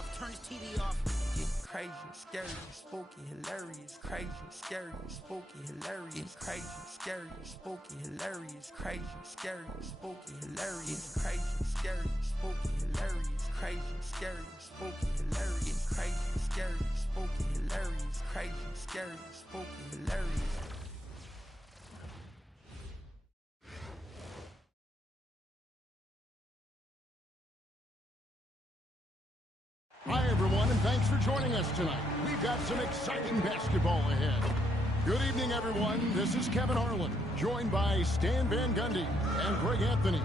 off, turn his TV off. Getting crazy, scary, spooky, hilarious. Crazy, scary, spooky, hilarious. Crazy, scary, spooky, hilarious. Crazy, scary, spooky, hilarious. Crazy, scary, spooky, hilarious. Crazy, scary, spooky, hilarious. Crazy, scary, spooky, hilarious. Crazy, scary, spooky, hilarious. Hi, everyone, and thanks for joining us tonight. We've got some exciting basketball ahead. Good evening, everyone. This is Kevin Harlan, joined by Stan Van Gundy and Greg Anthony.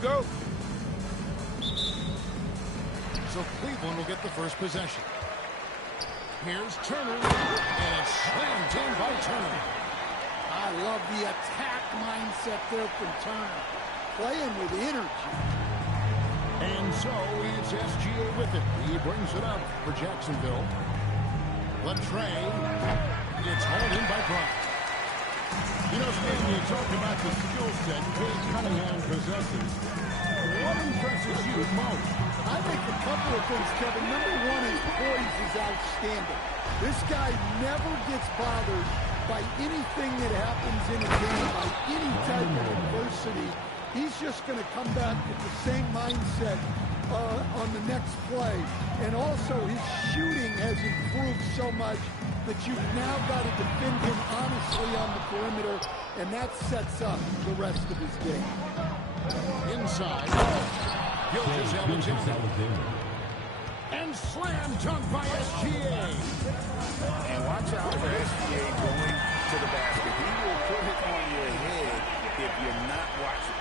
Go. So Cleveland will get the first possession. Here's Turner, and it's slammed in by Turner. I love the attack mindset there from Turner, playing with energy. And so it's SGA with it. He brings it up for Jacksonville. Latrey, it's hauled in by Bryant. You know, Stan, you talk about the skill set Cade Cunningham possesses. What impresses you most? I think a couple of things, Kevin. Number one, his poise is outstanding. This guy never gets bothered by anything that happens in a game, by any type of adversity. He's just going to come back with the same mindset on the next play. And also, his shooting has improved so much that you've now got to defend him honestly on the perimeter, and that sets up the rest of his game. Inside, Gilgeous-Alexander. And slam dunk by SGA. And watch out for SGA going to the basket. He will put it on your head if you're not watching.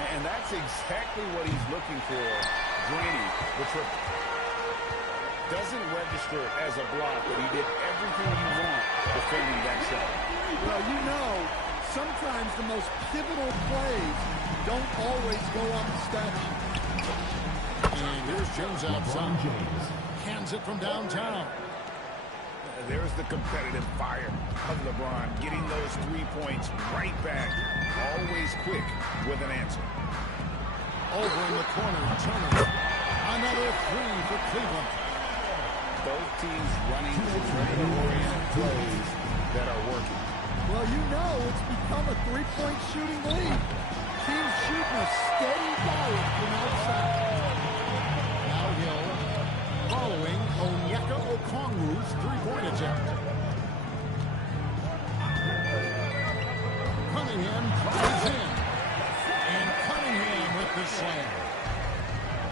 And that's exactly what he's looking for. Granny, the triple. Doesn't register as a block, but he did everything you want defending that shot. Well, you know, sometimes the most pivotal plays don't always go on the stat sheet. And here's James outside. Hands it from downtown. There's the competitive fire of LeBron, getting those 3 points right back. Always quick with an answer. Over in the corner, Turner. Another three for Cleveland. Both teams running oriented plays that are working. Well, you know, it's become a three-point shooting lead. Teams shooting a steady diet from outside. Now Hill following Onyeka Okongwu's three-point attempt. Cunningham drives in. And Cunningham with the slam.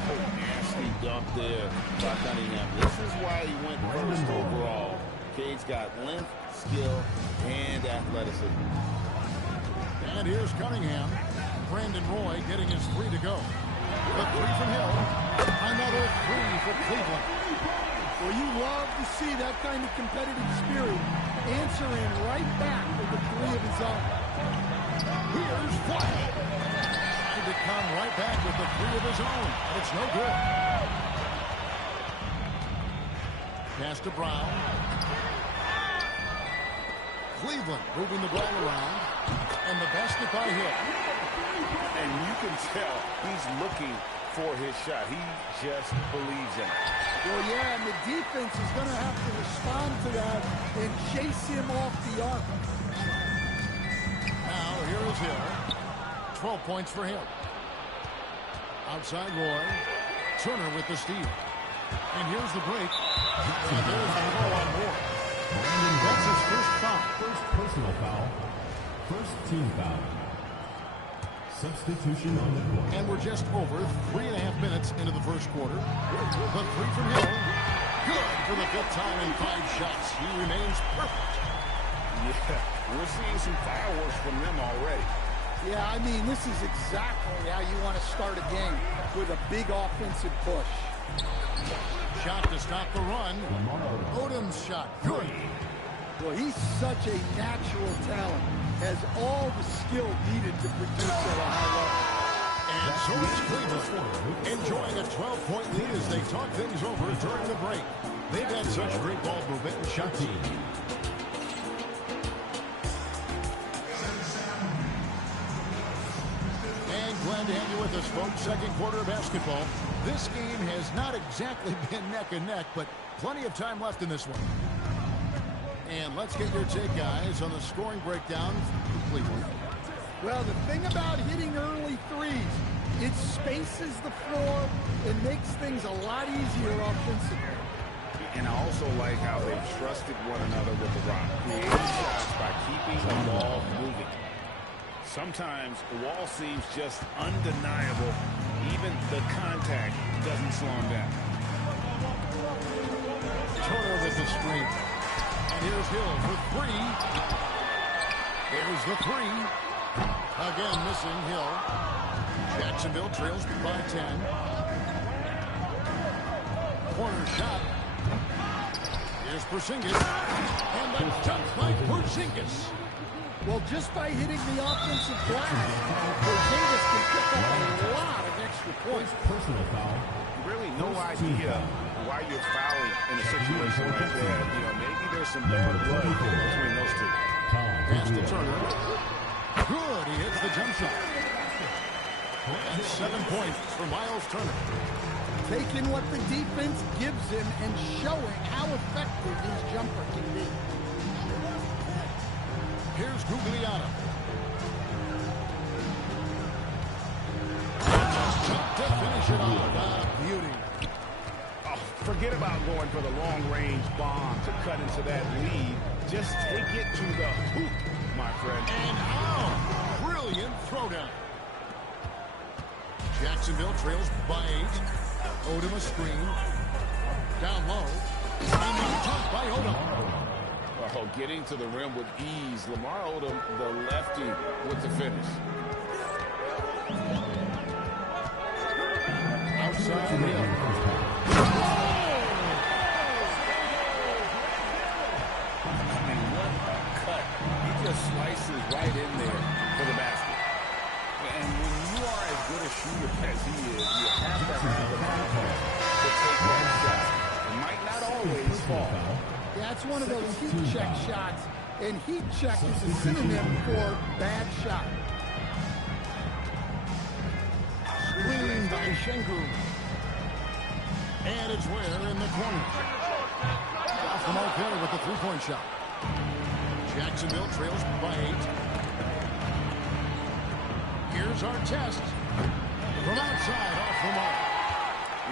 Nasty dunk there by Cunningham. This is why he went first overall. Cade's got length, skill, and athleticism. And here's Cunningham. Brandon Roy getting his three to go. The three from Hill. Another three for Cleveland. Well, you love to see that kind of competitive spirit answering right back with the three of his own. Here's White. Trying to come right back with the three of his own. And it's no good. Pass to Brown. Cleveland moving the ball around. And the basket by Hill. And you can tell he's looking for his shot. He just believes in it. Well, yeah, and the defense is going to have to respond to that and chase him off the arc. Now, here is Hill. 12 points for him. Outside Roy. Turner with the steal. And here's the break. And there's a throw on Moore. That's his first foul. First personal foul. First team foul. Substitution on the court. And we're just over 3.5 minutes into the first quarter. The three from Hill. Good for the fifth time in 5 shots. He remains perfect. Yeah, we're seeing some fireworks from them already. Yeah, I mean, this is exactly how you want to start a game, with a big offensive push. Shot to stop the run. Odom's shot. Good. Well, he's such a natural talent, has all the skill needed to produce at a high level. And so it's Cleveland enjoying a 12-point lead as they talk things over during the break. They've had such great ball movement and shot team. And glad to have you with us, folks. Second quarter of basketball. This game has not exactly been neck and neck, but plenty of time left in this one. And let's get your take, guys, on the scoring breakdown for Cleveland. Well, the thing about hitting early threes, it spaces the floor and makes things a lot easier offensively. And I also like how they've trusted one another with the rock, creating shots by keeping the ball moving. Sometimes the wall seems just undeniable. Even the contact doesn't slow him down. Turner with the screen. And here's Hill for three. There's the three. Again, missing Hill. Jacksonville trails by 10. Corner shot. Here's Porzingis. And the jump by Porzingis. Well, just by hitting the offensive glass, Porzingis can pick up a lot of extra points. Personal foul. Really no idea why you're fouling in a situation like that. You know, maybe there's some bad blood between those two. Pass to Turner. Good. He hits the jump shot. And 7 points for Miles Turner. Taking what the defense gives him and showing how effective his jumper can be. Here's Guglielmo. To finish it off. Beauty. Oh, forget about going for the long-range bomb to cut into that lead. Just take it to the hoop, my friend. And how? Brilliant throwdown. Jacksonville trails by 8. Odom a screen. Down low. And then topped by Odom. Oh, getting to the rim with ease. Lamar Odom, the lefty, with the finish. Outside Hill. I mean, what a cut. He just slices right in there for the basket. And when you are as good a shooter as he is, you have to have the confidence to take that shot. It might not always fall. Yeah, it's one of those heat check shots, and heat check is a synonym for bad shot. Screen by Şengün. And it's Ware in the corner. Off the mark there with the three-point shot. Jacksonville trails by 8. Here's our test. From outside, off the mark.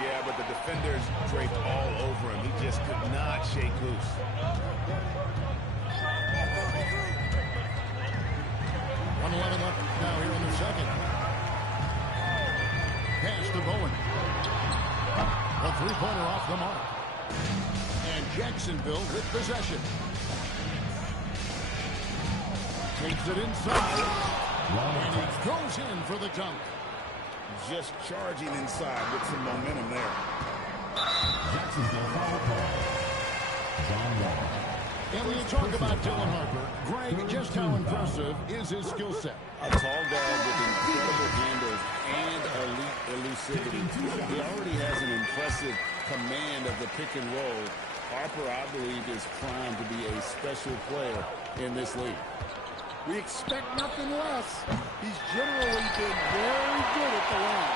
Yeah, but the defenders draped all over him. He just could not shake loose. .111 left now here in the second. Pass to Bowen. A three-pointer off the mark. And Jacksonville with possession. Takes it inside. And he goes in for the dunk. Just charging inside with some momentum there. Jacksonville foul call. John Wall. And when you talk about Dylan Harper, Greg, just how impressive is his skill set? A tall guard with incredible handles and elite elusivity. He already has an impressive command of the pick and roll. Harper, I believe, is primed to be a special player in this league. We expect nothing less. He's generally been very good at the line.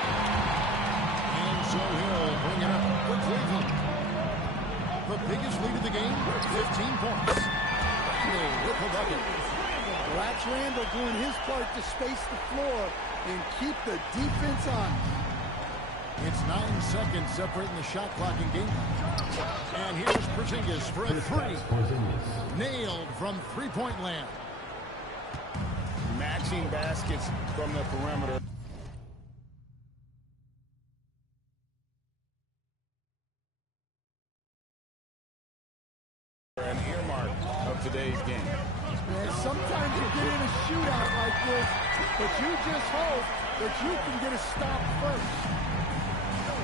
And so he'll bring it up for Cleveland. The biggest lead of the game, 15 points. Randall with the bucket. Well, that's Randall doing his part to space the floor and keep the defense on. It's 9 seconds separating the shot clock and game. And here's Porzingis for a three. Nailed from three-point land. Matching baskets from the perimeter. An earmark of today's game. And sometimes you get in a shootout like this, but you just hope that you can get a stop first.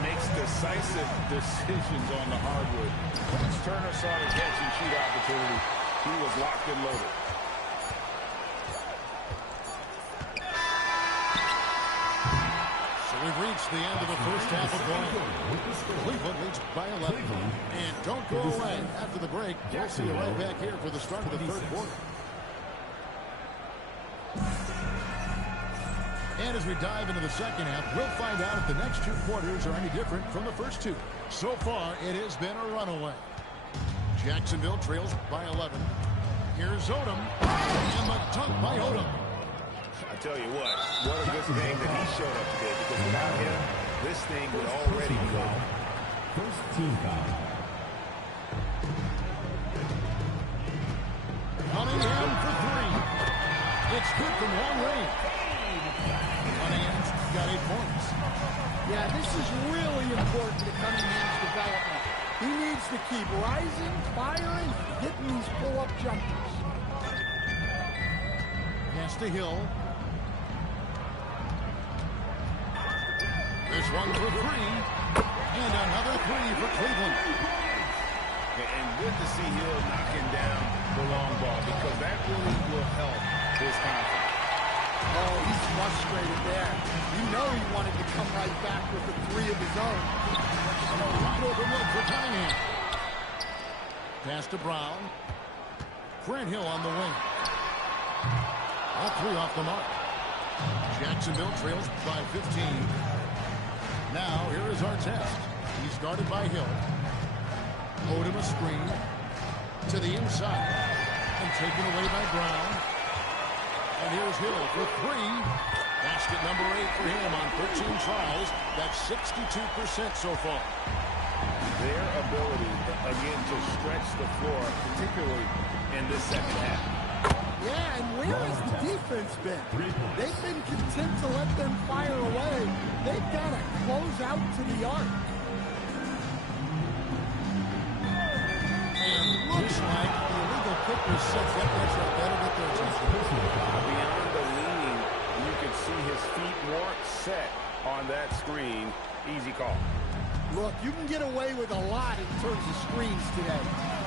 Makes decisive decisions on the hardwood. Once Turner saw the catch and shoot opportunity, he He was locked and loaded. So we've reached the end of the first half of play. Cleveland leads by 11. And don't go away after the break. We'll see you right back here for the start of the third quarter. And as we dive into the second half, we'll find out if the next two quarters are any different from the first two. So far, it has been a runaway. Jacksonville trails by 11. Here's Odom. And the dunk by Odom. I tell you what a good thing that he showed up today, because without him, this thing would already be over. First team foul. Cunningham for three. It's good from long range. Cunningham's got 8 points. Yeah, this is really important to Cunningham's development. He needs to keep rising, firing, hitting these pull-up jumpers. Pass to Hill. This one for three. And another three for Cleveland. And good to see Hill knocking down the long ball, because that really will help his confidence. Oh, he's frustrated there. You know he wanted to come right back with a three of his own. Wide open look for Cunningham. Pass to Brown. Grant Hill on the wing. All three off the mark. Jacksonville trails by 15. Now, here is our test. He's guarded by Hill. Odom a screen. To the inside. And taken away by Brown. And here's Hill for three. Basket number 8 for him on 13 tries. That's 62% so far. Their ability, again, to stretch the floor, particularly in this second half. Yeah, and where has the defense been? They've been content to let them fire away. They've got to close out to the arc. And looks like the illegal kick was set. That makes it better get their attention. Beyond the leaning, you can see his feet weren't set on that screen. Easy call. Look, you can get away with a lot in terms of screens today.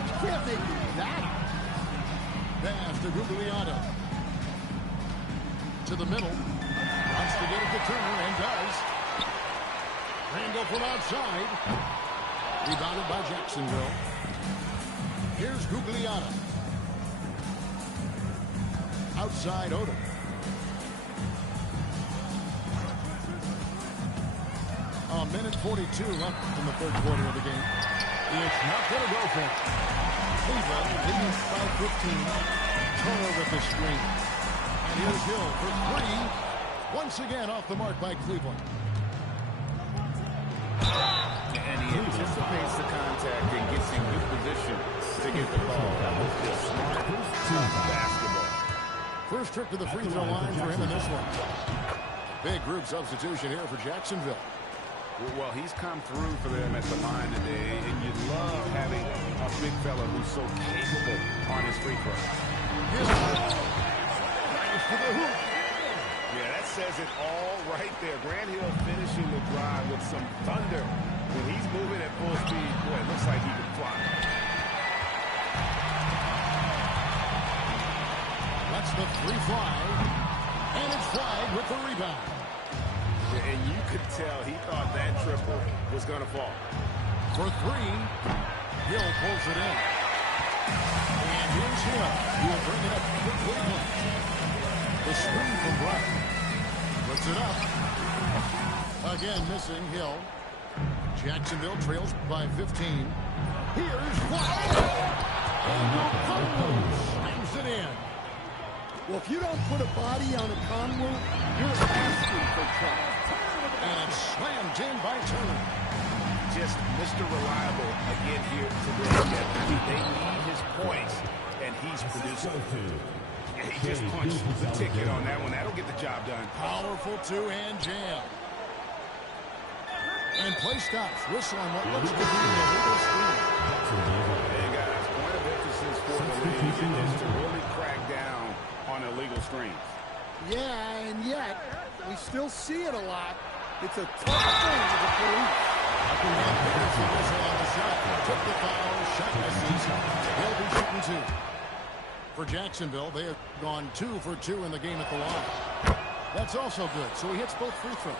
You can't make it that. Pass to Guglielmo. To the middle. Wants to get it to Turner and does. Randall from outside. Rebounded by Jacksonville. Here's Guglielmo. Outside Odom. A minute 42 left in the third quarter of the game. It's not going to go for it. Cleveland leading by 15. Turner with the screen. And here's Hill for three. Once again off the mark by Cleveland. And he anticipates the contact and gets in good position to get the ball. That was just smart basketball. First trip to the free throw line for him in this one. Big group substitution here for Jacksonville. Well, he's come through for them at the line today, and you love having a big fella who's so capable on his free throw. Yeah, that says it all right there. Grant Hill finishing the drive with some thunder. When he's moving at full speed, boy, it looks like he can fly. That's the free fly, and it's flagged with the rebound. And you could tell he thought that triple was going to fall. For three, Hill pulls it in. And here's Hill. He'll bring it up for Cleveland. The screen from Brown. Puts it up. Again, missing Hill. Jacksonville trails by 15. Here's White. And O'Connell slams it in. Well, if you don't put a body on a Conwell, you're asking for trouble. And it's slammed in by Turner. Just Mr. Reliable again here today. They need his points, and he's producing. Yeah, he just punched the ticket on that one. That'll get the job done. Powerful two-hand jam. And play stops. Whistle on what looks to be an illegal screen. Hey, guys, point of emphasis for the league is to really crack down on illegal screens. Yeah, and yet, we still see it a lot. It's a tough thing with the police. Buckingham Peterson whistle on the shot. Took the foul. Shot misses. He'll be shooting two. For Jacksonville, they have gone 2 for 2 in the game at the line. That's also good, so he hits both free throws.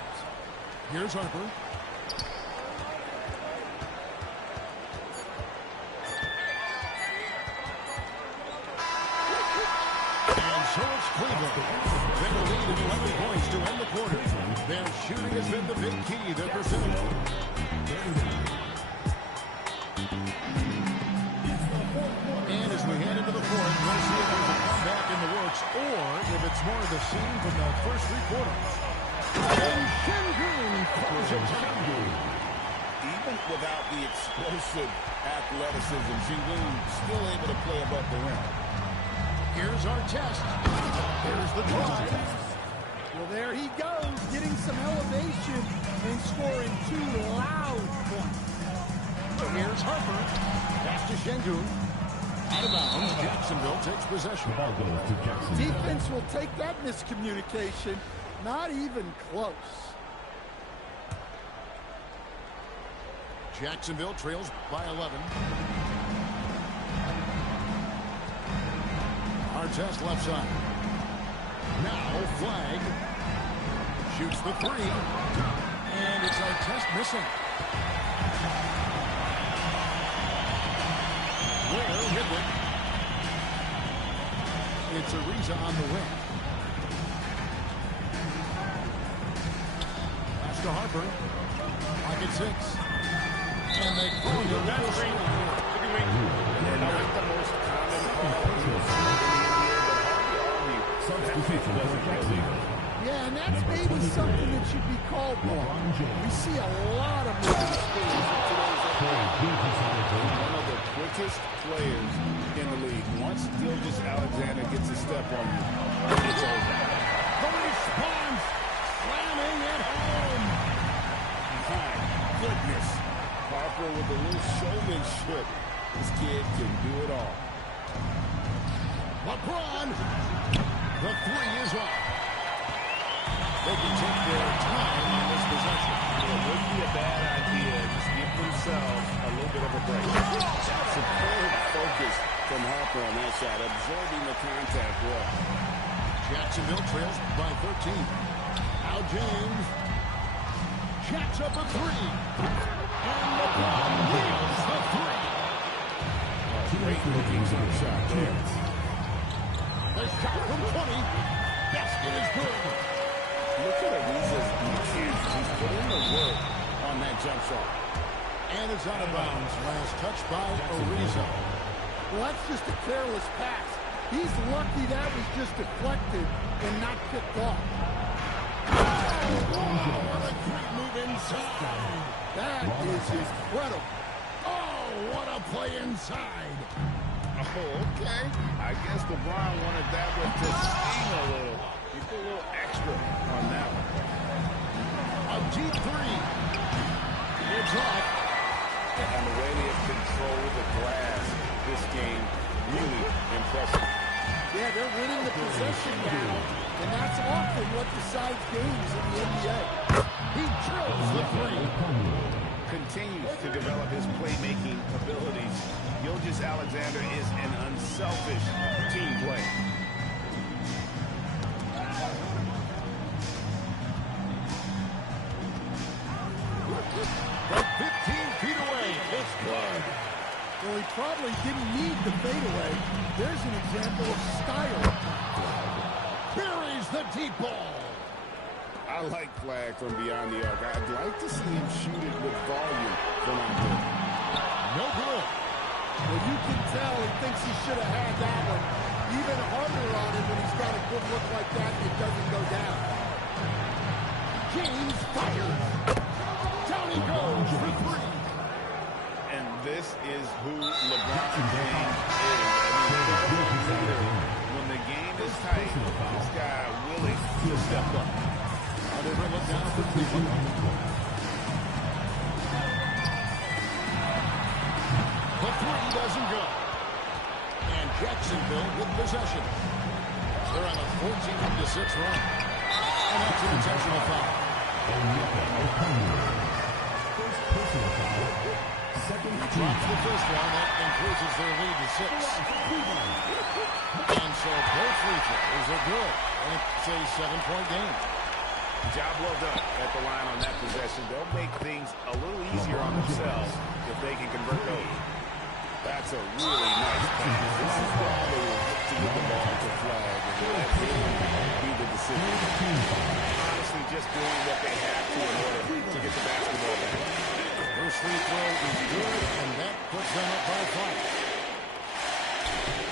Here's Harper. And so it's Cleveland. They will lead at 11 points to end the quarter. Their shooting has been the big key. Their percentage. And as we head into the fourth, we'll see if there's a comeback in the works or if it's more of the same from the first 3 quarters. And Shengun calls it time. Even without the explosive athleticism, Shengun still able to play above the rim. Here's our test. Here's the drive. Well, there he goes, getting some elevation and scoring 2 loud points. Here's Harper. Pass to Shengun. Out of bounds. Jacksonville takes possession. Ball goes to Jacksonville. Defense will take that miscommunication. Not even close. Jacksonville trails by 11. Artest left side. Now flag. Shoots the 3. And it's Artest missing. Ware hit it. It's Ariza on the wing. Pass to Harper. Pocket 6. And they call the referee. And not the most common call in the NBA, but Substitution for Jacksonville. Yeah, and that's maybe something that should be called for. We see a lot of moving screens in today's NBA. one of the quickest players in the league. Once Gilgeous Alexander gets a step on you, it's over. The response, slamming at home. My goodness. Harper with a little showmanship. This kid can do it all. LeBron. The 3 is off. They can take their time on this possession. It wouldn't be a bad idea. Just give themselves a little bit of a break. Superb focus from Harper on that shot, absorbing the contact well. Jacksonville trails by 13. Now James jacks up a 3. And LeBron wheels the 3. Great looking shot there. The shot from 20. Basket is good. Look at Ariza's defense. He's put in the work on that jump shot. And it's out of bounds. Last touch by Ariza. Well, that's just a careless pass. He's lucky that was just deflected and not picked off. What a great move inside. That is incredible. Oh, what a play inside. Oh, okay. I guess LeBron wanted that one to sting a little. You put a little extra on that one. A deep 3. It's off. And the way they have controlled the glass this game, really impressive. Yeah, they're winning the possession now, and that's often what decides games in the NBA. He drills the 3. Continues to develop his playmaking abilities. Gilgeous Alexander is an unselfish team player. From 15 feet away, it's good. Well, he probably didn't need the fadeaway. There's an example of style. Buries the deep ball. I like flag from beyond the arc. I'd like to see him shoot it with volume from out there. No good. Well, you can tell he thinks he should have had that one. Even harder on him when he's got a good look like that and it doesn't go down. James fires. Down he goes for 3. And this is who LeBron James is. When the game is tight, this guy willing to step up. They bring it down for Cleveland. The 3 doesn't go. And Jacksonville with possession. They're on a 14-6 run. And that's an intentional foul. First personal foul. Second team. Drops the first one. That increases their lead to 6. free throws are good. And it's a 7-point game. Job well done at the line on that possession. They'll make things a little easier on themselves if they can convert those. That's a really nice pass. This is why they will look to get the ball to flag and let him be the decision. Honestly, just doing what they have to in order to get the basketball back. First free throw is good, and that puts them up by 5.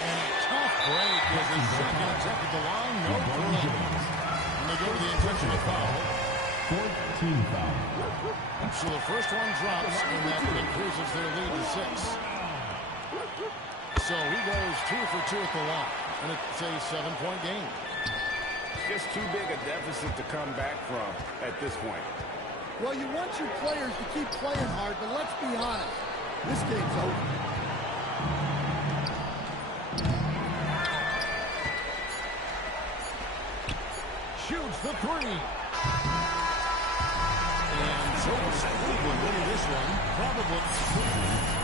And a tough break as his second attempt at the line. No good. And they go to the intentional foul. 14 foul. So the first one drops, and that increases their lead to 6. So he goes 2 for 2 at the line, and it's a 7-point game. Just too big a deficit to come back from at this point. Well, you want your players to keep playing hard, but let's be honest. This game's over. Shoots the 3. And so it's Cleveland winning this one, probably.